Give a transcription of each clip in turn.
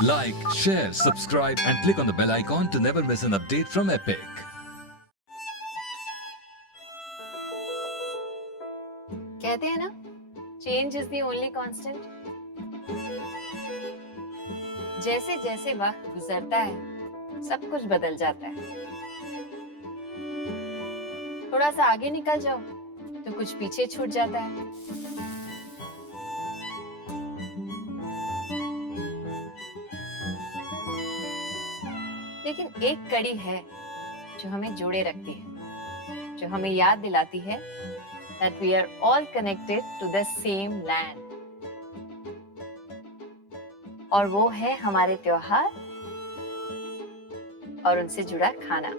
Like, share, subscribe, and click on the bell icon to never miss an update from Epic. कहते हैं ना, change is the only constant. जैसे जैसे वक्त गुजरता है सब कुछ बदल जाता है। थोड़ा सा आगे निकल जाओ तो कुछ पीछे छूट जाता है। लेकिन एक कड़ी है जो हमें जोड़े रखती है, जो हमें याद दिलाती है that we are all connected to the same land. और वो है हमारे त्योहार और उनसे जुड़ा खाना।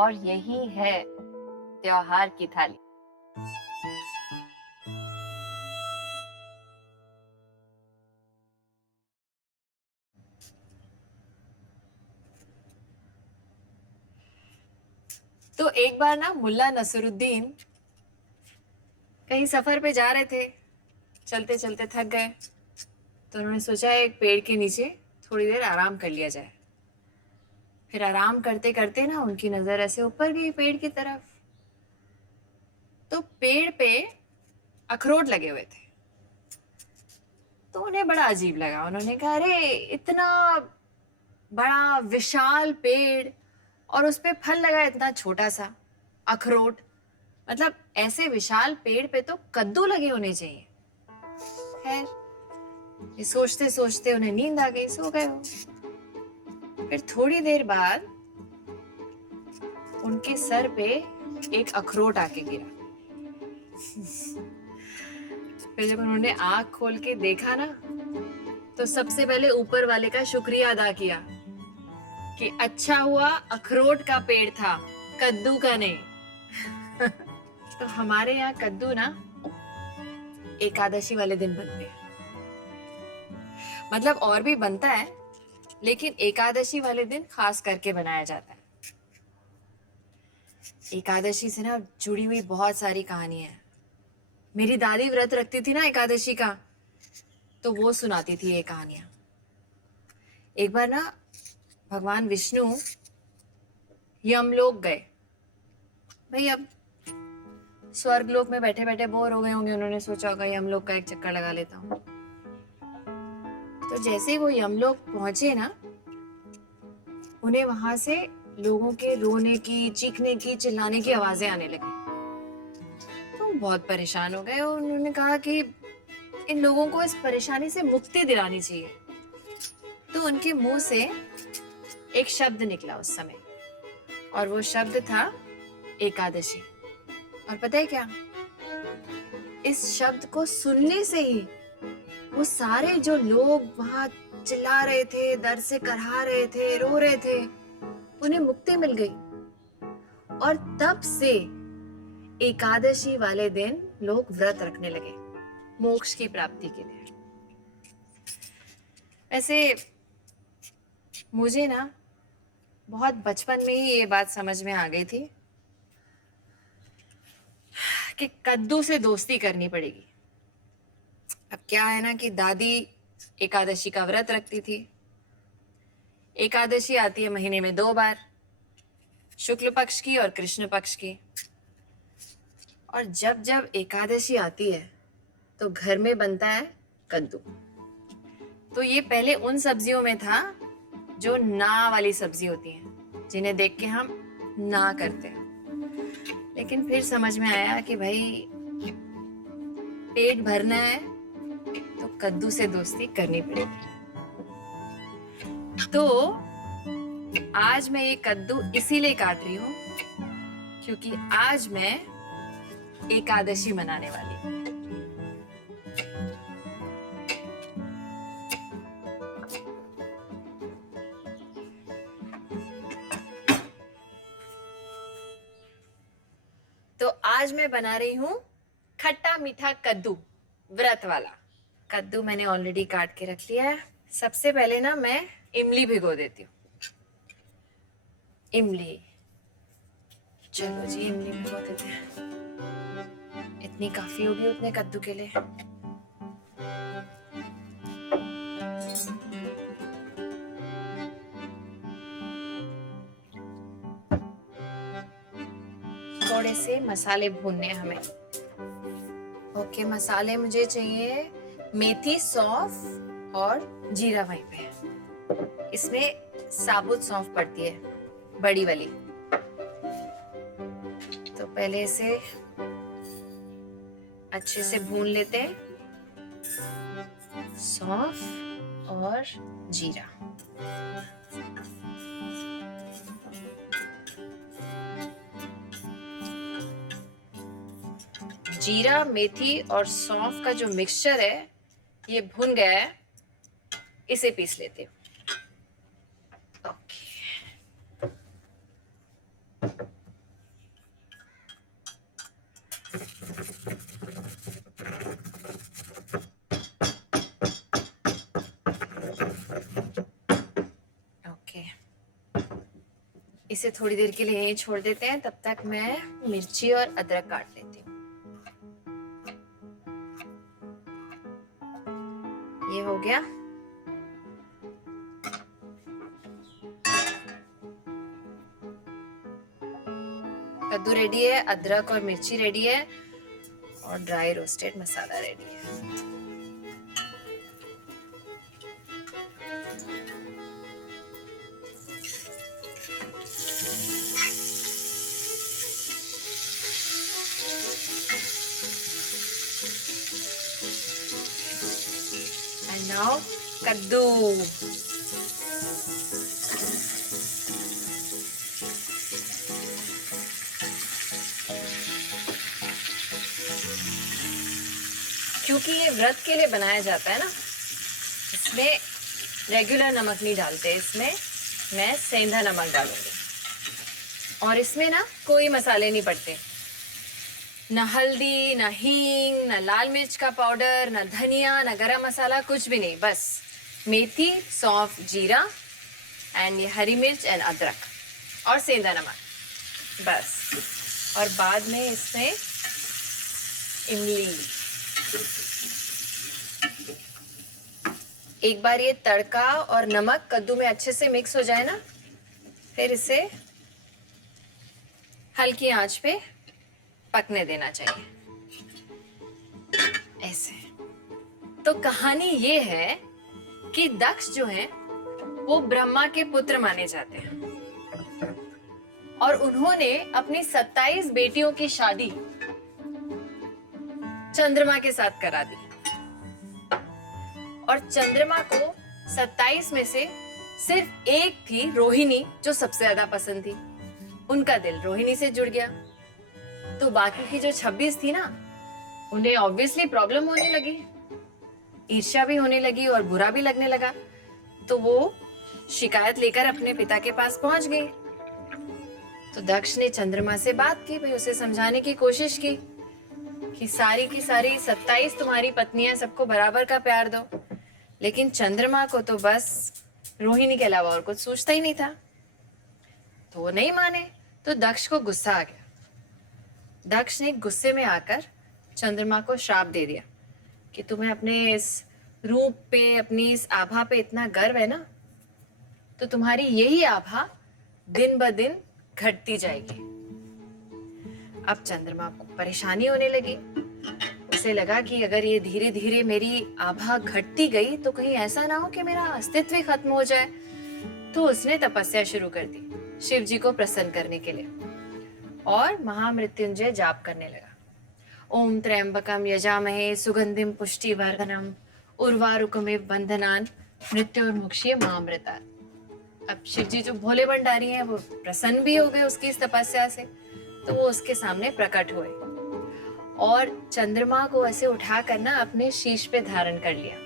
और यही है त्योहार की थाली। तो एक बार ना मुल्ला नसरुद्दीन कहीं सफर पे जा रहे थे। चलते चलते थक गए तो उन्होंने सोचा एक पेड़ के नीचे थोड़ी देर आराम कर लिया जाए। फिर आराम करते करते ना उनकी नजर ऐसे ऊपर गई पेड़ की तरफ। तो पेड़ पे अखरोट लगे हुए थे। तो उन्हें बड़ा अजीब लगा। उन्होंने कहा, अरे इतना बड़ा विशाल पेड़ और उस पे फल लगा इतना छोटा सा अखरोट। मतलब ऐसे विशाल पेड़ पे तो कद्दू लगे होने चाहिए। खैर, ये सोचते सोचते उन्हें नींद आ गई, सो गए वो। फिर थोड़ी देर बाद उनके सर पे एक अखरोट आके गिरा। फिर जब उन्होंने आंख खोल के देखा ना, तो सबसे पहले ऊपर वाले का शुक्रिया अदा किया कि अच्छा हुआ अखरोट का पेड़ था, कद्दू का नहीं। तो हमारे यहाँ कद्दू ना एकादशी वाले दिन बनते हैं। मतलब और भी बनता है, लेकिन एकादशी वाले दिन खास करके बनाया जाता है। एकादशी से ना जुड़ी हुई बहुत सारी कहानियां हैं। मेरी दादी व्रत रखती थी ना एकादशी का, तो वो सुनाती थी ये कहानियां। एक बार ना भगवान विष्णु यमलोक गए। भाई अब स्वर्ग लोक में बैठे बैठे बोर हो गए होंगे, उन्होंने सोचा होगा यमलोक का एक चक्कर लगा लेता हूँ। तो जैसे ही वो यमलोक पहुंचे ना, उन्हें वहां से लोगों के रोने की, चीखने की, चिल्लाने की आवाजें आने लगी। तो बहुत परेशान हो गए और उन्होंने कहा कि इन लोगों को इस परेशानी से मुक्ति दिलानी चाहिए। तो उनके मुंह से एक शब्द निकला उस समय, और वो शब्द था एकादशी। और पता है क्या, इस शब्द को सुनने से ही वो सारे जो लोग वहां चिल्ला रहे थे, दर्द से करहा रहे थे, रो रहे थे, उन्हें मुक्ति मिल गई। और तब से एकादशी वाले दिन लोग व्रत रखने लगे मोक्ष की प्राप्ति के लिए। ऐसे मुझे ना बहुत बचपन में ही ये बात समझ में आ गई थी कि कद्दू से दोस्ती करनी पड़ेगी। अब क्या है ना कि दादी एकादशी का व्रत रखती थी। एकादशी आती है महीने में 2 बार, शुक्ल पक्ष की और कृष्ण पक्ष की। और जब जब एकादशी आती है तो घर में बनता है कद्दू। तो ये पहले उन सब्जियों में था जो ना वाली सब्जी होती हैं, जिन्हें देख के हम ना करते हैं। लेकिन फिर समझ में आया कि भाई पेट भरना है तो कद्दू से दोस्ती करनी पड़ेगी। तो आज मैं ये कद्दू इसीलिए काट रही हूँ क्योंकि आज मैं एकादशी मनाने वाली हूँ। तो आज मैं बना रही हूँ खट्टा मीठा कद्दू, व्रत वाला। कद्दू मैंने ऑलरेडी काट के रख लिया है। सबसे पहले ना मैं इमली भिगो देती हूँ। इमली, चलो जी इमली भिगो देते हैं। जितनी काफी होगी उतने कद्दू के लिए। थोड़े से मसाले भूनने हैं हमें। ओके, मसाले मुझे चाहिए मेथी, सौंफ और जीरा। वहीं पे इसमें साबुत सौंफ पड़ती है, बड़ी वाली। तो पहले इसे अच्छे से भून लेते हैं, सौंफ और जीरा। जीरा, मेथी और सौंफ का जो मिक्सचर है ये भुन गया है, इसे पीस लेते हैं। ओके, ओके, इसे थोड़ी देर के लिए यहीं छोड़ देते हैं। तब तक मैं मिर्ची और अदरक काट लेती हूँ। ये हो गया। कद्दू रेडी है, अदरक और मिर्ची रेडी है और ड्राई रोस्टेड मसाला रेडी है। And now कद्दू। क्योंकि ये व्रत के लिए बनाया जाता है ना, इसमें रेगुलर नमक नहीं डालते, इसमें मैं सेंधा नमक डालूंगी। और इसमें ना कोई मसाले नहीं पड़ते, ना हल्दी, ना हींग, ना लाल मिर्च का पाउडर, ना धनिया, ना गरम मसाला, कुछ भी नहीं। बस मेथी, सौंफ, जीरा एंड ये हरी मिर्च एंड अदरक और सेंधा नमक, बस। और बाद में इसमें इमली। एक बार ये तड़का और नमक कद्दू में अच्छे से मिक्स हो जाए ना, फिर इसे हल्की आंच पे पकने देना चाहिए, ऐसे। तो कहानी ये है कि दक्ष जो है वो ब्रह्मा के पुत्र माने जाते हैं और उन्होंने अपनी 27 बेटियों की शादी चंद्रमा के साथ करा दी। और चंद्रमा को 27 में से सिर्फ एक थी, रोहिणी, जो सबसे ज्यादा पसंद थी। उनका दिल रोहिणी से जुड़ गया। तो बाकी की जो 26 थी ना, उन्हें ऑब्वियसली प्रॉब्लम होने लगी, ईर्ष्या भी होने लगी और बुरा भी लगने लगा। तो वो शिकायत लेकर अपने पिता के पास पहुंच गई। तो दक्ष ने चंद्रमा से बात की, भाई उसे समझाने की कोशिश की कि सारी की सारी 27 तुम्हारी पत्नियां, सबको बराबर का प्यार दो। लेकिन चंद्रमा को तो बस रोहिणी के अलावा और कुछ सोचता ही नहीं था। तो वो नहीं माने। तो दक्ष को गुस्सा आ गया। दक्ष ने गुस्से में आकर चंद्रमा को श्राप दे दिया कि तुम्हें अपने इस रूप पे, अपनी इस आभा पे इतना गर्व है ना, तो तुम्हारी यही आभा दिन ब दिन घटती जाएगी। अब चंद्रमा को परेशानी होने लगी। उसे लगा कि अगर ये धीरे धीरे मेरी आभा घटती गई तो कहीं ऐसा ना हो कि मेरा अस्तित्व ही खत्म हो जाए। तो उसने तपस्या शुरू कर दी शिव जी को प्रसन्न करने के लिए और महामृत्युंजय जाप करने लगा। ओम त्र्यंबकम यजामहे सुगंधिम पुष्टिवर्धनम उर्वारुकमिव बंधनान मृत्युर्मुक्षीय मामृतात्। अब शिव जी जो भोले भंडारी हैं वो प्रसन्न भी हो गए उसकी इस तपस्या से। तो वो उसके सामने प्रकट हुए और चंद्रमा को ऐसे उठाकर ना अपने शीश पे धारण कर लिया।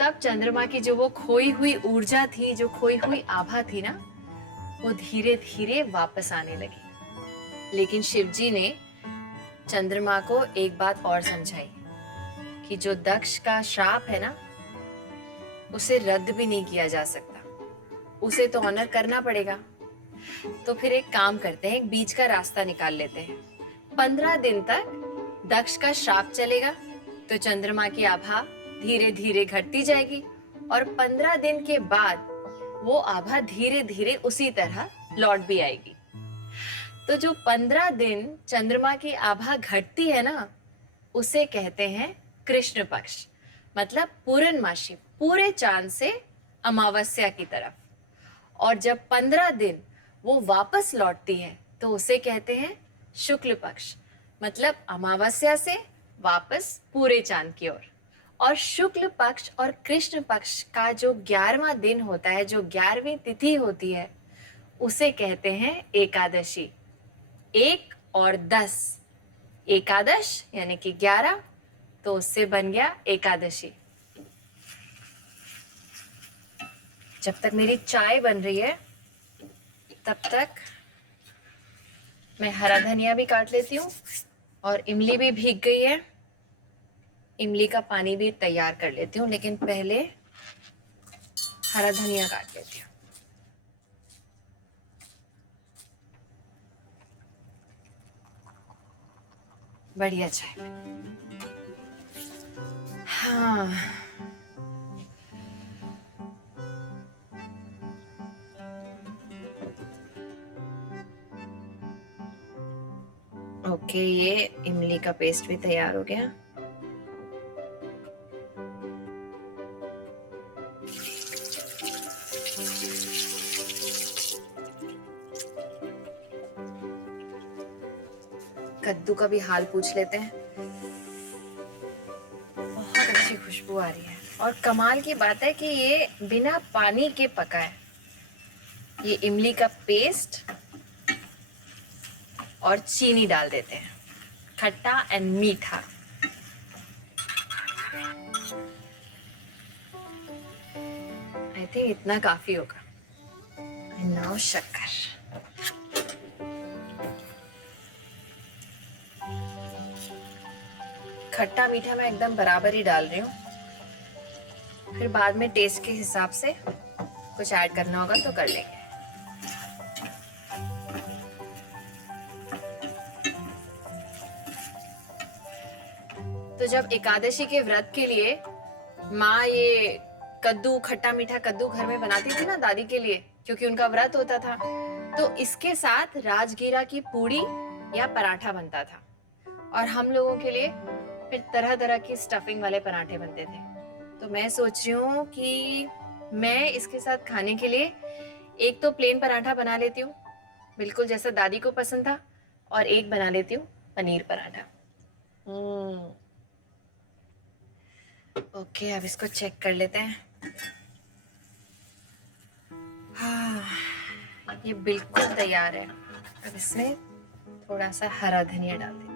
तब चंद्रमा की जो वो खोई हुई ऊर्जा थी, जो खोई हुई आभा थी ना, वो धीरे धीरे वापस आने लगी। लेकिन शिव जी ने चंद्रमा को एक बात और समझाई कि जो दक्ष का श्राप है ना, उसे रद्द भी नहीं किया जा सकता, उसे तो ऑनर करना पड़ेगा। तो फिर एक काम करते हैं, एक बीच का रास्ता निकाल लेते हैं। 15 दिन तक दक्ष का श्राप चलेगा, तो चंद्रमा की आभा धीरे धीरे घटती जाएगी और 15 दिन के बाद वो आभा धीरे धीरे उसी तरह लौट भी आएगी। तो जो 15 दिन चंद्रमा की आभा घटती है ना, उसे कहते हैं कृष्ण पक्ष, मतलब पूर्णमासी, पूरे चांद से अमावस्या की तरफ। और जब 15 दिन वो वापस लौटती है तो उसे कहते हैं शुक्ल पक्ष, मतलब अमावस्या से वापस पूरे चांद की ओर। और शुक्ल पक्ष और कृष्ण पक्ष का जो 11वां दिन होता है, जो 11वीं तिथि होती है, उसे कहते हैं एकादशी। 1 और 10, एकादश यानी कि 11, तो उससे बन गया एकादशी। जब तक मेरी चाय बन रही है तब तक मैं हरा धनिया भी काट लेती हूँ और इमली भी भीग गई है, इमली का पानी भी तैयार कर लेती हूँ, लेकिन पहले हरा धनिया काट लेती हूँ। बढ़िया चाय। हाँ, ओके, ये इमली का पेस्ट भी तैयार हो गया। कद्दू का भी हाल पूछ लेते हैं। बहुत अच्छी खुशबू आ रही है और कमाल की बात है कि ये बिना पानी के पका है। ये इमली का पेस्ट और चीनी डाल देते हैं, खट्टा एंड मीठा। आई थिंक इतना काफी होगा। एंड नाउ शक्कर। खट्टा मीठा मैं एकदम बराबर ही डाल रही हूँ, फिर बाद में टेस्ट के हिसाब से कुछ ऐड करना होगा तो कर लेंगे। तो जब एकादशी के व्रत के लिए माँ ये कद्दू, खट्टा मीठा कद्दू घर में बनाती थी ना दादी के लिए, क्योंकि उनका व्रत होता था, तो इसके साथ राजगीरा की पूड़ी या पराठा बनता था। और हम लोगों के लिए फिर तरह तरह की स्टफिंग वाले पराठे बनते थे। तो मैं सोच रही हूँ कि मैं इसके साथ खाने के लिए एक तो प्लेन पराठा बना लेती हूँ, बिल्कुल जैसा दादी को पसंद था, और एक बना लेती हूँ पनीर पराठा। ओके, अब इसको चेक कर लेते हैं। हाँ, ये बिल्कुल तैयार है। अब इसमें थोड़ा सा हरा धनिया डाल देती हूँ।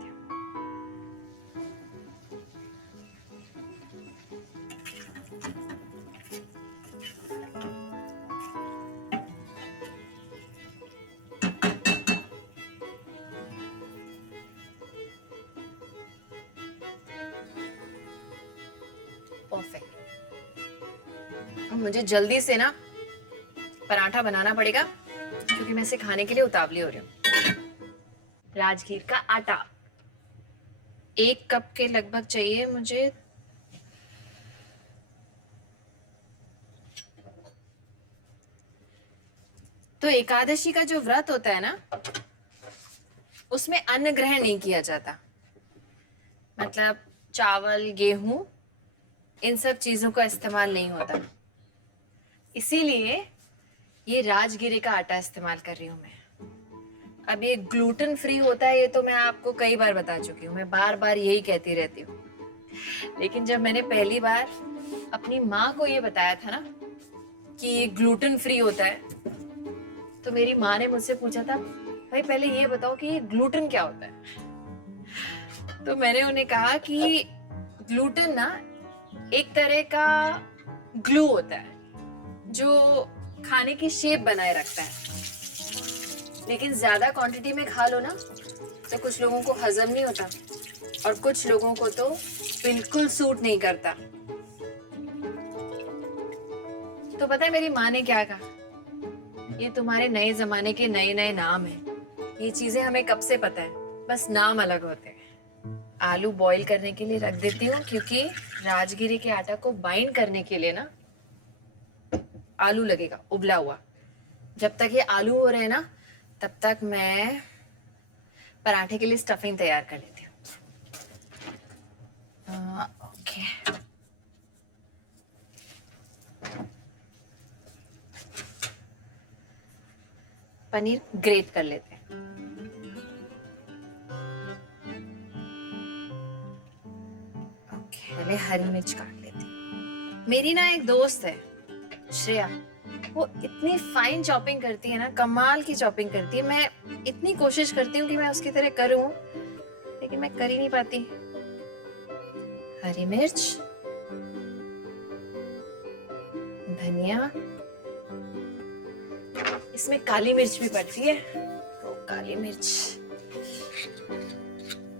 परफेक्ट। अब मुझे जल्दी से ना पराठा बनाना पड़ेगा, क्योंकि मैं इसे खाने के लिए उतावली हो रही हूँ। राजगीर का आटा 1 कप के लगभग चाहिए मुझे। तो एकादशी का जो व्रत होता है ना, उसमें अन्न ग्रहण नहीं किया जाता, मतलब चावल, गेहूं, इन सब चीजों का इस्तेमाल नहीं होता। इसीलिए ये राजगिरे का आटा इस्तेमाल कर रही हूं मैं। अब ये ग्लूटेन फ्री होता है, ये तो मैं आपको कई बार बता चुकी हूँ, मैं बार बार यही कहती रहती हूँ। लेकिन जब मैंने पहली बार अपनी माँ को ये बताया था ना कि ये ग्लूटेन फ्री होता है, तो मेरी माँ ने मुझसे पूछा था, भाई पहले ये बताओ कि ये ग्लूटेन क्या होता है। तो मैंने उन्हें कहा कि ग्लूटेन ना एक तरह का ग्लू होता है जो खाने की शेप बनाए रखता है, लेकिन ज्यादा क्वांटिटी में खा लो ना तो कुछ लोगों को हजम नहीं होता और कुछ लोगों को तो बिल्कुल सूट नहीं करता। तो पता है मेरी माँ ने क्या कहा, ये तुम्हारे नए जमाने के नए नए नाम हैं, ये चीजें हमें कब से पता है, बस नाम अलग होते हैं। आलू बॉईल करने के लिए रख देती हूँ, क्योंकि राजगिरी के आटा को बाइंड करने के लिए ना आलू लगेगा उबला हुआ। जब तक ये आलू हो रहे हैं ना, तब तक मैं पराठे के लिए स्टफिंग तैयार कर लेती हूँ। ओके, पनीर ग्रेट कर लेते हैं। ओके, पहले हरी मिर्च काट लेती हूँ। मेरी ना एक दोस्त है श्रेया, वो इतनी फाइन चॉपिंग करती है ना, कमाल की चॉपिंग करती है। मैं इतनी कोशिश करती हूँ कि मैं उसकी तरह करूँ, लेकिन मैं कर ही नहीं पाती। हरी मिर्च, धनिया, इसमें काली मिर्च भी पड़ती है, तो काली मिर्च,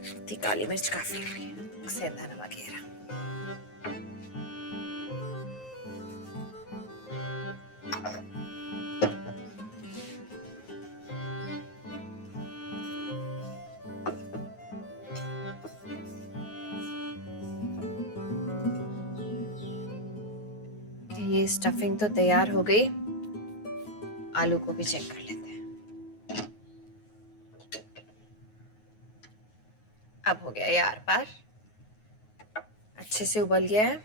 इतनी काली मिर्च काफी हुई, सेंधा नमक वगैरह। ये स्टफिंग तो तैयार हो गई, आलू को भी चेक कर लेते हैं। अब हो गया ये आर पार, अच्छे से उबल गया है।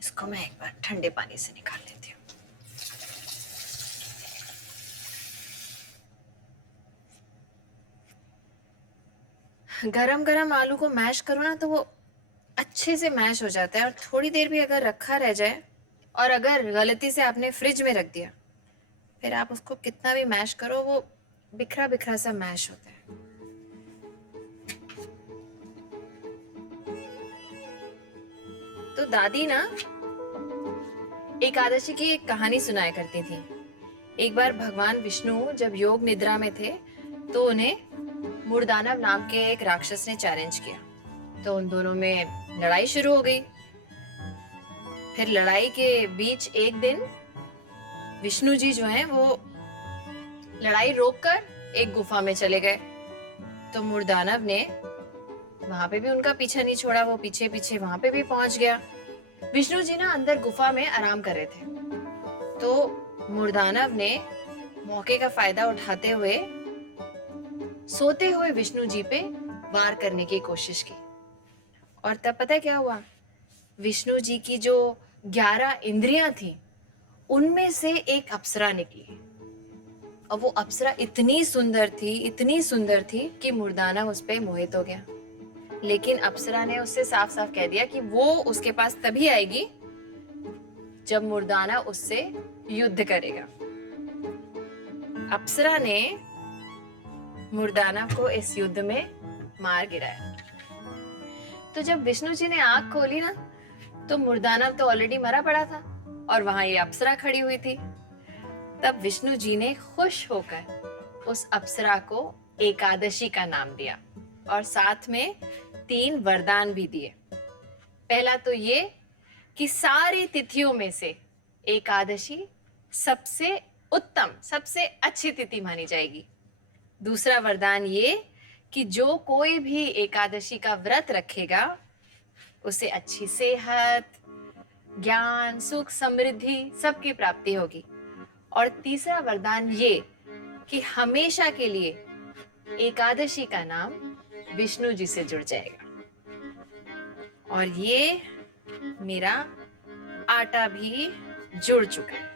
इसको मैं एक बार ठंडे पानी से निकाल लेती हूँ। गरम गरम आलू को मैश करो ना, तो वो अच्छे से मैश हो जाता है। और थोड़ी देर भी अगर रखा रह जाए, और अगर गलती से आपने फ्रिज में रख दिया, फिर आप उसको कितना भी मैश करो, वो बिखरा बिखरा सा मैश होता है। तो दादी ना एकादशी की एक कहानी सुनाया करती थी। एक बार भगवान विष्णु जब योग निद्रा में थे, तो उन्हें मूर्दानव नाम के एक राक्षस ने चैलेंज किया। तो उन दोनों में लड़ाई शुरू हो गई। फिर लड़ाई के बीच एक दिन विष्णु जी जो हैं, वो लड़ाई रोककर एक गुफा में चले गए। तो मूर्दानव ने वहां पे भी उनका पीछा नहीं छोड़ा, वो पीछे पीछे वहां पे भी पहुंच गया। विष्णु जी ना अंदर गुफा में आराम कर रहे थे, तो मूर्दानव ने मौके का फायदा उठाते हुए सोते हुए विष्णु जी पे वार करने की कोशिश की। और तब पता है क्या हुआ? विष्णु जी की जो 11 इंद्रियां थी, उनमें से एक अप्सरा निकली। और वो अप्सरा इतनी सुंदर थी, इतनी सुंदर थी कि मूर्दानव उस पे मोहित हो गया। लेकिन अप्सरा ने उससे साफ साफ कह दिया कि वो उसके पास तभी आएगी जब मूर्दानव उससे युद्ध करेगा। अप्सरा ने मूर्दानव को इस युद्ध में मार गिराया। तो जब विष्णु जी ने आंख खोली ना, तो मूर्दानव तो ऑलरेडी मरा पड़ा था और वहां ये अप्सरा खड़ी हुई थी। तब विष्णु जी ने खुश होकर उस अप्सरा को एकादशी का नाम दिया और साथ में 3 वरदान भी दिए। पहला तो ये कि सारी तिथियों में से एकादशी सबसे उत्तम, सबसे अच्छी तिथि मानी जाएगी। दूसरा वरदान ये कि जो कोई भी एकादशी का व्रत रखेगा, उसे अच्छी सेहत, ज्ञान, सुख, समृद्धि सबकी प्राप्ति होगी। और तीसरा वरदान ये कि हमेशा के लिए एकादशी का नाम विष्णु जी से जुड़ जाएगा। और ये मेरा आटा भी जुड़ चुका है।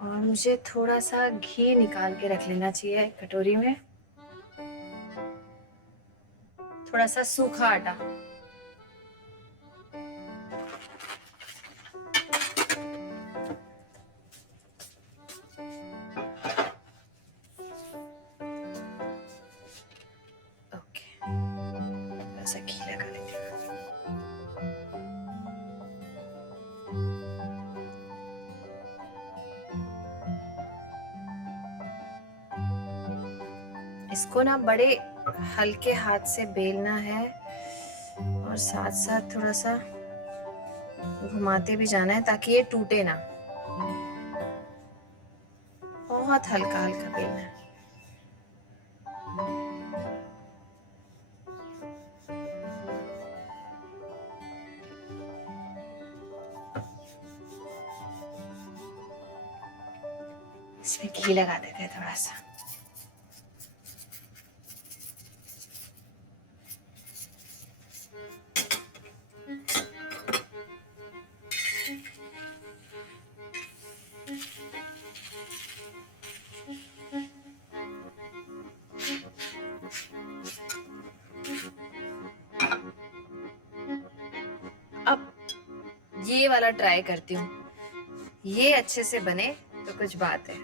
और मुझे थोड़ा सा घी निकाल के रख लेना चाहिए कटोरी में, थोड़ा सा सूखा आटा। ओके, थोड़ा सा घी लगा लेती हूँ। इसको ना बड़े हल्के हाथ से बेलना है और साथ साथ थोड़ा सा घुमाते भी जाना है ताकि ये टूटे ना। बहुत हल्का हल्का बेलना है। इसमें घी लगा देते हैं थोड़ा सा। अब ये वाला ट्राई करती हूँ, ये अच्छे से बने तो कुछ बात है।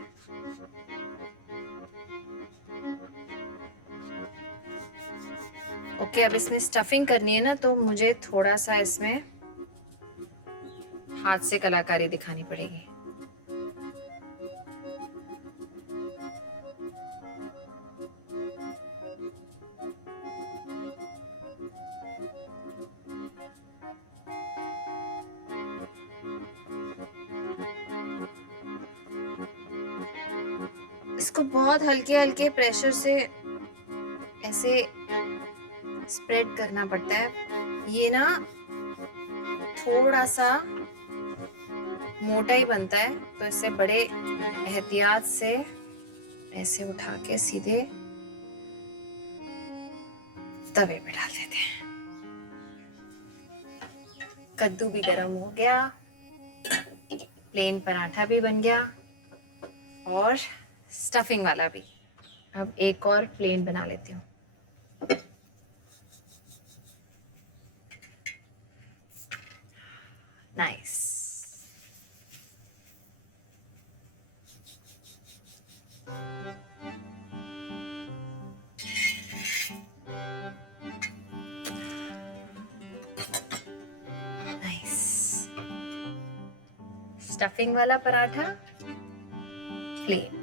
ओके, अब इसमें स्टफिंग करनी है ना, तो मुझे थोड़ा सा इसमें हाथ से कलाकारी दिखानी पड़ेगी। इसको बहुत हल्के हल्के प्रेशर से ऐसे स्प्रेड करना पड़ता है। ये ना थोड़ा सा मोटा ही बनता है, तो इसे बड़े एहतियात से ऐसे उठा के सीधे तवे पे डाल देते हैं। कद्दू भी गरम हो गया, प्लेन पराठा भी बन गया और स्टफिंग वाला भी। अब एक और प्लेन बना लेती हूँ। नाइस। नाइस। स्टफिंग वाला पराठा प्लेन।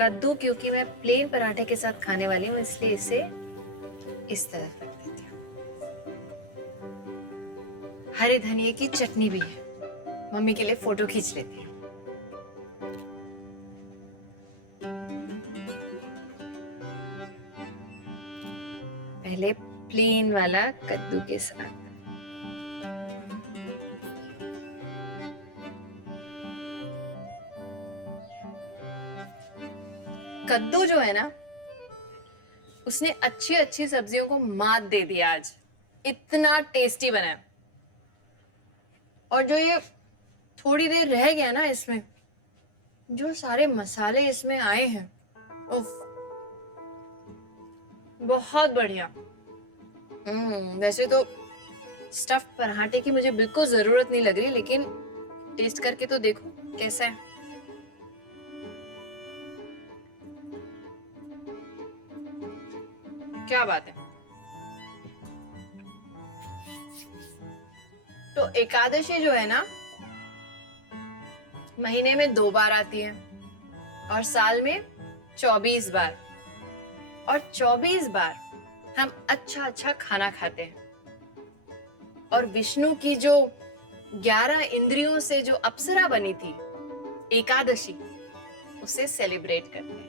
कद्दू क्योंकि मैं प्लेन पराठे के साथ खाने वाली हूँ, इसलिए इसे इस तरफ रख देती हूँ। हरे धनिए की चटनी भी है, मम्मी के लिए फोटो खींच लेती हूँ। पहले प्लेन वाला कद्दू के साथ। कद्दू जो है ना, उसने अच्छी अच्छी सब्जियों को मात दे दिया आज। इतना टेस्टी बना है। और जो ये थोड़ी देर रह गया ना, इसमें जो सारे मसाले इसमें आए हैं, उफ, बहुत बढ़िया। वैसे तो स्टफ पराठे की मुझे बिल्कुल जरूरत नहीं लग रही, लेकिन टेस्ट करके तो देखो कैसा है। क्या बात है। तो एकादशी जो है ना, महीने में 2 बार आती है और साल में 24 बार। और 24 बार हम अच्छा अच्छा खाना खाते हैं और विष्णु की जो 11 इंद्रियों से जो अप्सरा बनी थी एकादशी, उसे सेलिब्रेट करते हैं।